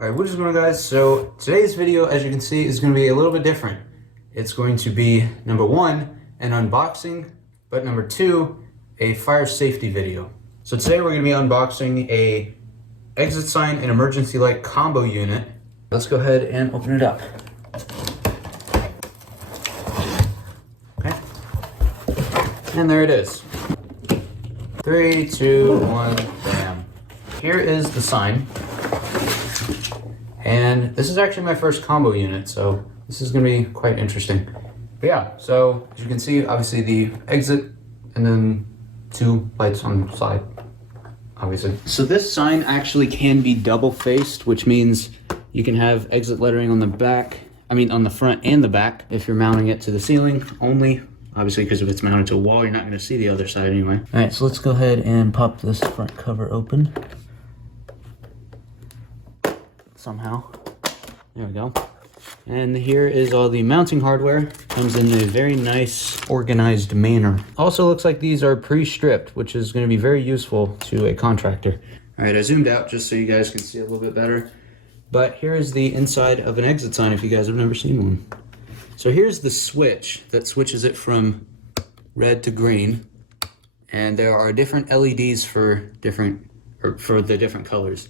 Alright, what is going on, guys? So today's video, as you can see, is going to be a little bit different. It's going to be, number one, an unboxing, but number two, a fire safety video. So today we're going to be unboxing a exit sign and emergency light combo unit. Let's go ahead and open it up. Okay. And there it is. 3, 2, 1, bam. Here is the sign. And this is actually my first combo unit, so this is going to be quite interesting. But yeah, so as you can see, obviously the exit and then two lights on the side, obviously. So this sign actually can be double-faced, which means you can have exit lettering on the back, on the front and the back if you're mounting it to the ceiling only. Obviously, because if it's mounted to a wall, you're not going to see the other side anyway. All right, so let's go ahead and pop this front cover open. Somehow. There we go. And here is all the mounting hardware. Comes in a very nice, organized manner. Also looks like these are pre-stripped, which is going to be very useful to a contractor. All right, I zoomed out just so you guys can see a little bit better. But here is the inside of an exit sign if you guys have never seen one. So here's the switch that switches it from red to green. And there are different LEDs for the different colors.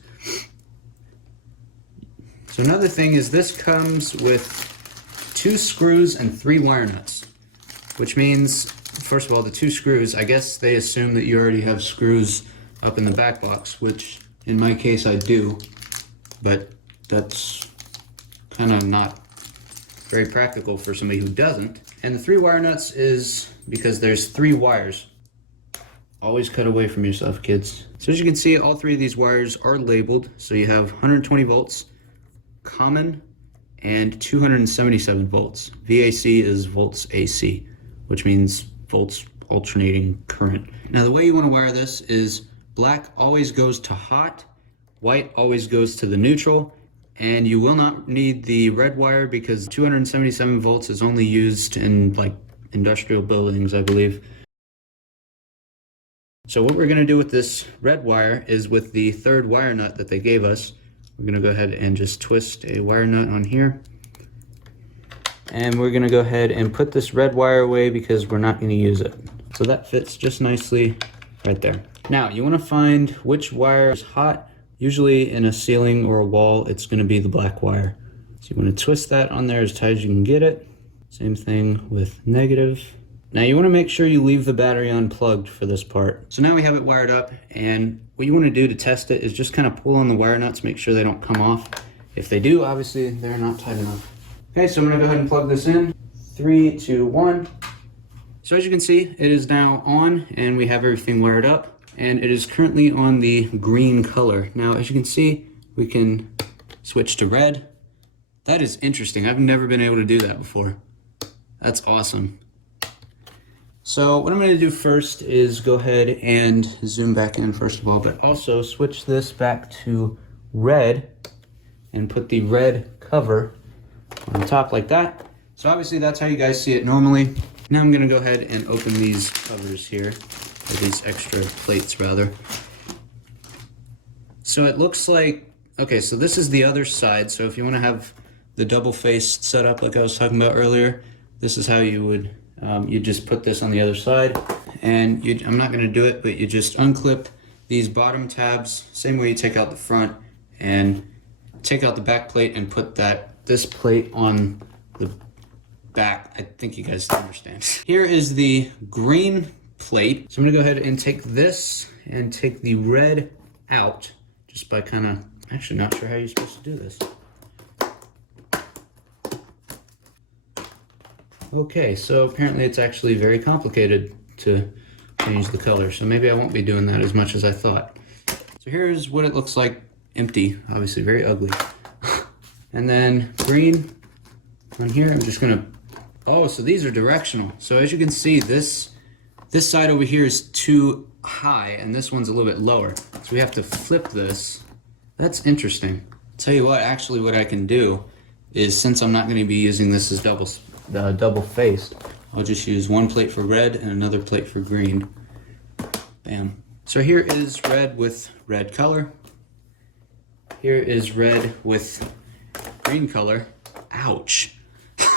So another thing is this comes with 2 screws and 3 wire nuts, which means, first of all, the 2 screws, I guess they assume that you already have screws up in the back box, which in my case I do, but that's kind of not very practical for somebody who doesn't. And the 3 wire nuts is because there's 3 wires. Always cut away from yourself, kids. So as you can see, all 3 of these wires are labeled. So you have 120 volts, common, and 277 volts. VAC is volts AC, which means volts alternating current. Now the way you want to wire this is black always goes to hot, white always goes to the neutral, and you will not need the red wire because 277 volts is only used in like industrial buildings, I believe. So what we're going to do with this red wire is with the 3rd wire nut that they gave us, we're going to go ahead and just twist a wire nut on here. And we're going to go ahead and put this red wire away because we're not going to use it. So that fits just nicely right there. Now you want to find which wire is hot. Usually in a ceiling or a wall, it's going to be the black wire. So you want to twist that on there as tight as you can get it. Same thing with negative. Now you want to make sure you leave the battery unplugged for this part. So now we have it wired up, and what you want to do to test it is just kind of pull on the wire nuts, make sure they don't come off. If they do, obviously they're not tight enough. Okay, so I'm going to go ahead and plug this in. 3, 2, 1. So as you can see, it is now on and we have everything wired up, and it is currently on the green color. Now as you can see, we can switch to red. That is interesting. I've never been able to do that before. That's awesome. So what I'm going to do first is go ahead and zoom back in first of all, but also switch this back to red and put the red cover on top like that. So obviously that's how you guys see it normally. Now I'm going to go ahead and open these covers here, or these extra plates rather. So it looks like, okay, so this is the other side. So if you want to have the double-faced setup like I was talking about earlier, this is how you would you just put this on the other side, and I'm not going to do it, but you just unclip these bottom tabs, same way you take out the front, and take out the back plate and put this plate on the back. I think you guys understand. Here is the green plate. So I'm going to go ahead and take this and take the red out, just by kind of, actually not sure how you're supposed to do this. Okay, so apparently it's actually very complicated to change the color, so maybe I won't be doing that as much as I thought. So here's what it looks like empty, obviously very ugly. And then green on here, I'm just gonna, oh, so these are directional. So as you can see, this side over here is too high and this one's a little bit lower. So we have to flip this. That's interesting. Tell you what, actually what I can do is, since I'm not gonna be using this as double-faced, I'll just use one plate for red and another plate for green. Bam. So here is red with red color. here is red with green color. Ouch.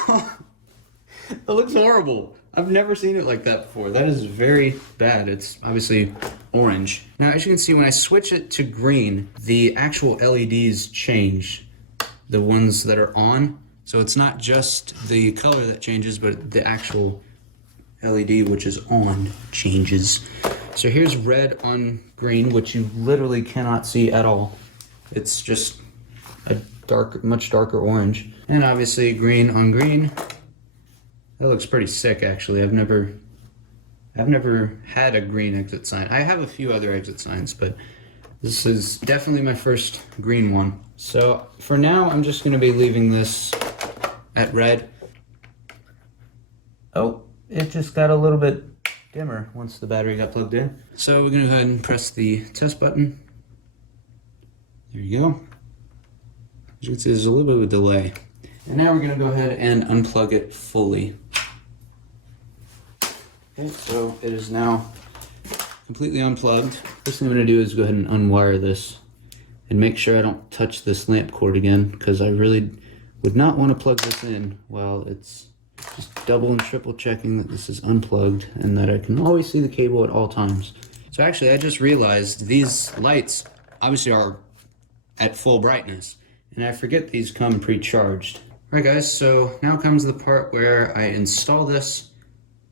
That looks horrible. I've never seen it like that before. That is very bad. It's obviously orange. Now, as you can see, when I switch it to green, the actual LEDs change. The ones that are on. So it's not just the color that changes, but the actual LED, which is on, changes. So here's red on green, which you literally cannot see at all. It's just a much darker orange. And obviously green on green. That looks pretty sick, actually. I've never had a green exit sign. I have a few other exit signs, but this is definitely my first green one. So for now, I'm just gonna be leaving this at red. Oh, it just got a little bit dimmer once the battery got plugged in. So we're gonna go ahead and press the test button. There you go. As you can see, there's a little bit of a delay. And now we're gonna go ahead and unplug it fully. Okay, so it is now completely unplugged. First thing I'm gonna do is go ahead and unwire this and make sure I don't touch this lamp cord again, because I really would not want to plug this in while it's just double and triple checking that this is unplugged and that I can always see the cable at all times. So actually, I just realized these lights obviously are at full brightness, and I forget these come pre-charged. All right guys, so now comes the part where I install this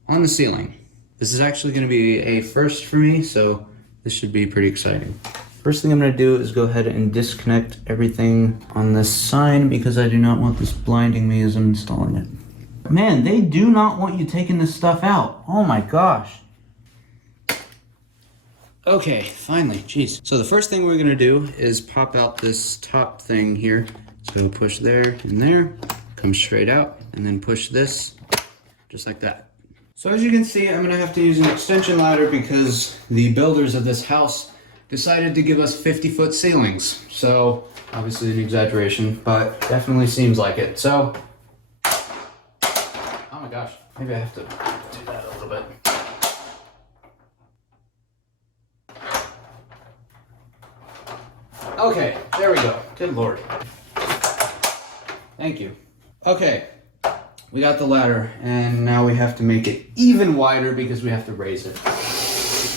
on the ceiling. This is actually going to be a first for me, so this should be pretty exciting. First thing I'm going to do is go ahead and disconnect everything on this sign, because I do not want this blinding me as I'm installing it. Man, they do not want you taking this stuff out. Oh my gosh. Okay, finally, jeez. So the first thing we're going to do is pop out this top thing here. So push there and there, come straight out, and then push this just like that. So as you can see, I'm going to have to use an extension ladder because the builders of this house decided to give us 50-foot ceilings. So obviously an exaggeration, but definitely seems like it. So, oh my gosh, maybe I have to do that a little bit. Okay, there we go. Good Lord. Thank you. Okay, we got the ladder, and now we have to make it even wider because we have to raise it.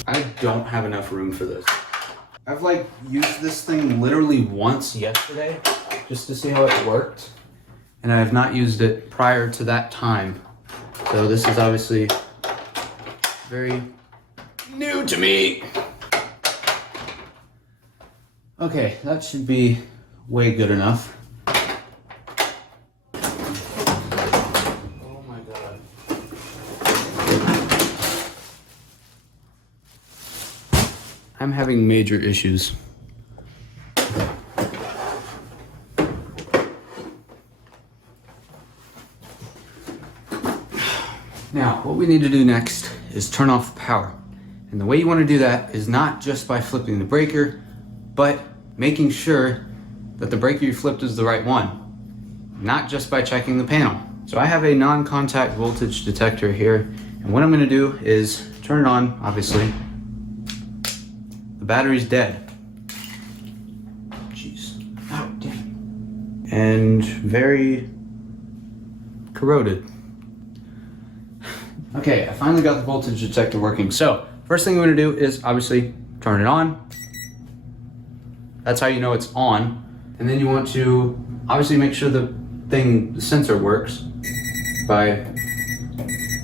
I don't have enough room for this. I've like used this thing literally once yesterday just to see how it worked, and I have not used it prior to that time. So this is obviously very new to me. Okay, that should be way good enough. Oh my God. I'm having major issues. Now, what we need to do next is turn off the power. And the way you want to do that is not just by flipping the breaker, but making sure that the breaker you flipped is the right one, not just by checking the panel. So I have a non-contact voltage detector here, and what I'm going to do is turn it on, obviously. The battery's dead. Jeez. Oh, damn. And very corroded. Okay, I finally got the voltage detector working. So, first thing I'm going to do is obviously turn it on. That's how you know it's on. And then you want to obviously make sure the sensor works by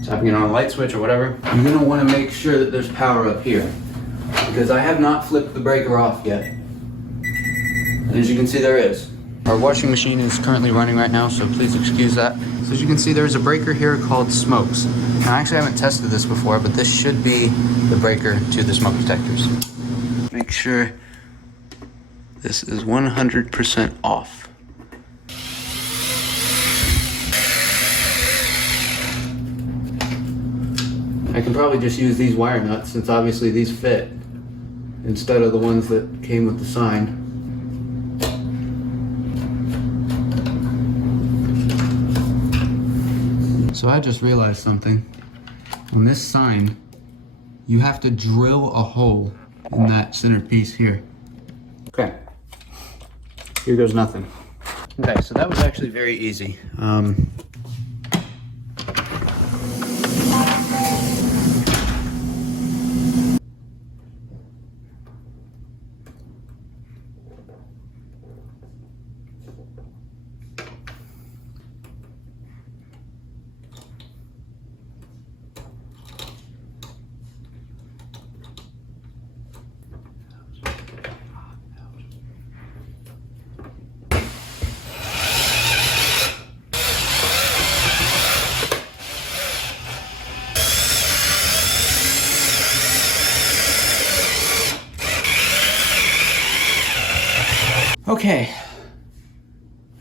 tapping it on a light switch or whatever. You're gonna want to make sure that there's power up here, because I have not flipped the breaker off yet. And as you can see, there is. Our washing machine is currently running right now, so please excuse that. So as you can see, there's a breaker here called smokes. Now, I actually haven't tested this before, but this should be the breaker to the smoke detectors. Make sure this is 100% off. I can probably just use these wire nuts, since obviously these fit, instead of the ones that came with the sign. So I just realized something. On this sign, you have to drill a hole in that center piece here. Okay. here goes nothing. Okay, so that was actually very easy. Okay,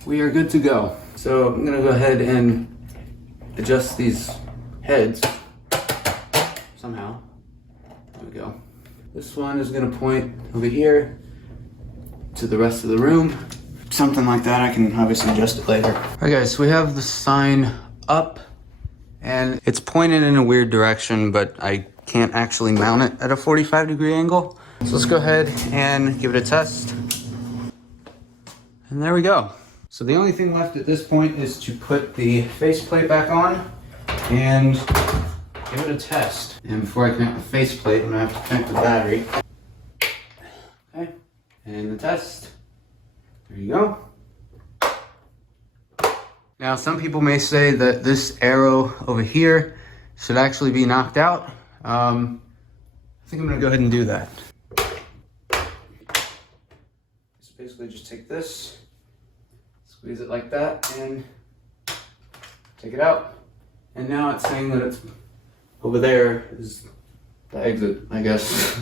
we are good to go. So I'm gonna go ahead and adjust these heads somehow. There we go. This one is gonna point over here to the rest of the room. Something like that. I can obviously adjust it later. All right guys, so we have the sign up and it's pointed in a weird direction, but I can't actually mount it at a 45-degree angle. So let's go ahead and give it a test. And there we go. So the only thing left at this point is to put the faceplate back on and give it a test. And before I connect the faceplate, I'm gonna have to connect the battery. Okay, and the test. There you go. Now, some people may say that this arrow over here should actually be knocked out. I think I'm gonna go ahead and do that. So basically just take this, squeeze it like that, and take it out. And now it's saying that it's over there is the exit, I guess.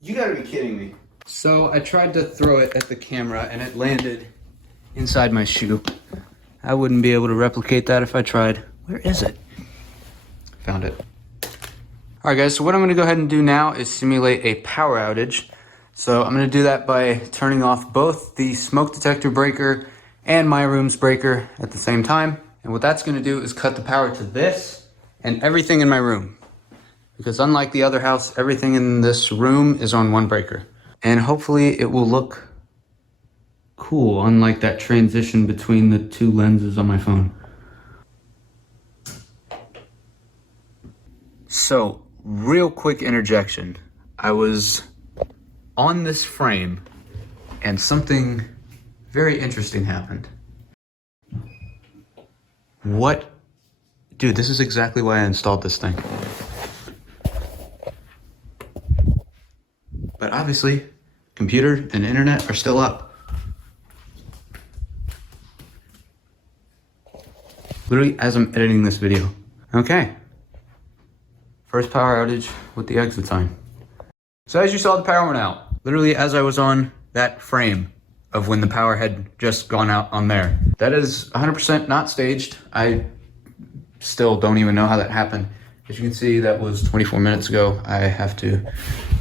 You gotta be kidding me. So I tried to throw it at the camera and it landed inside my shoe. I wouldn't be able to replicate that if I tried. Where is it? Found it. All right guys, so what I'm gonna go ahead and do now is simulate a power outage. So I'm gonna do that by turning off both the smoke detector breaker and my room's breaker at the same time. And what that's gonna do is cut the power to this and everything in my room. Because unlike the other house, everything in this room is on one breaker. And hopefully it will look cool, unlike that transition between the two lenses on my phone. So, real quick interjection. I was on this frame and something very interesting happened. What? Dude, this is exactly why I installed this thing. But obviously, computer and internet are still up. Literally as I'm editing this video. Okay. First power outage with the exit sign. So as you saw, the power went out. Literally as I was on that frame of when the power had just gone out on there. That is 100% not staged. I still don't even know how that happened. As you can see, that was 24 minutes ago. I have to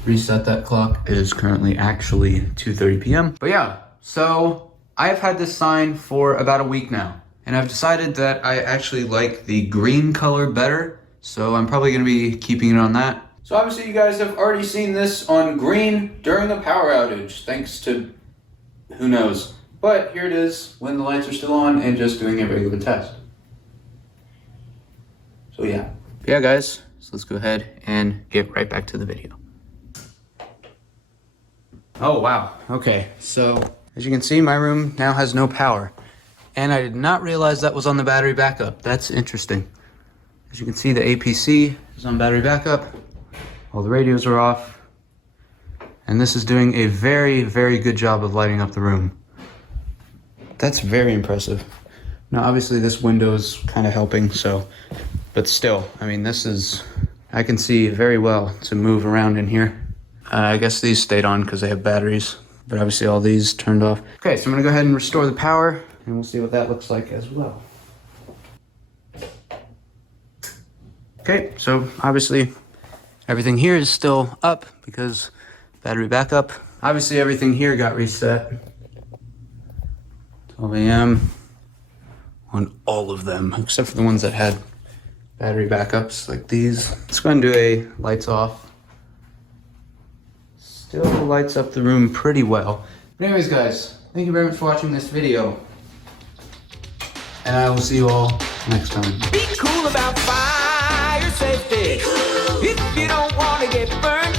reset that clock. It is currently actually 2:30 p.m. But yeah, so I've had this sign for about a week now. And I've decided that I actually like the green color better. So I'm probably gonna be keeping it on that. So obviously you guys have already seen this on green during the power outage, thanks to who knows. But here it is when the lights are still on and just doing a regular test. So yeah. Yeah guys, so let's go ahead and get right back to the video. Oh wow, okay. So as you can see, my room now has no power. And I did not realize that was on the battery backup. That's interesting. As you can see, the APC is on battery backup. All the radios are off. And this is doing a very, very good job of lighting up the room. That's very impressive. Now, obviously this window is kind of helping, so, but still, I mean, this is, I can see very well to move around in here. I guess these stayed on because they have batteries, but obviously all these turned off. Okay, so I'm gonna go ahead and restore the power and we'll see what that looks like as well. Okay, so obviously everything here is still up because battery backup. Obviously everything here got reset. 12 a.m. on all of them, except for the ones that had battery backups like these. Let's go ahead and do a lights off. still lights up the room pretty well. But anyways, guys, thank you very much for watching this video. And I will see you all next time. Be cool about fire safety. If you don't want to get burned,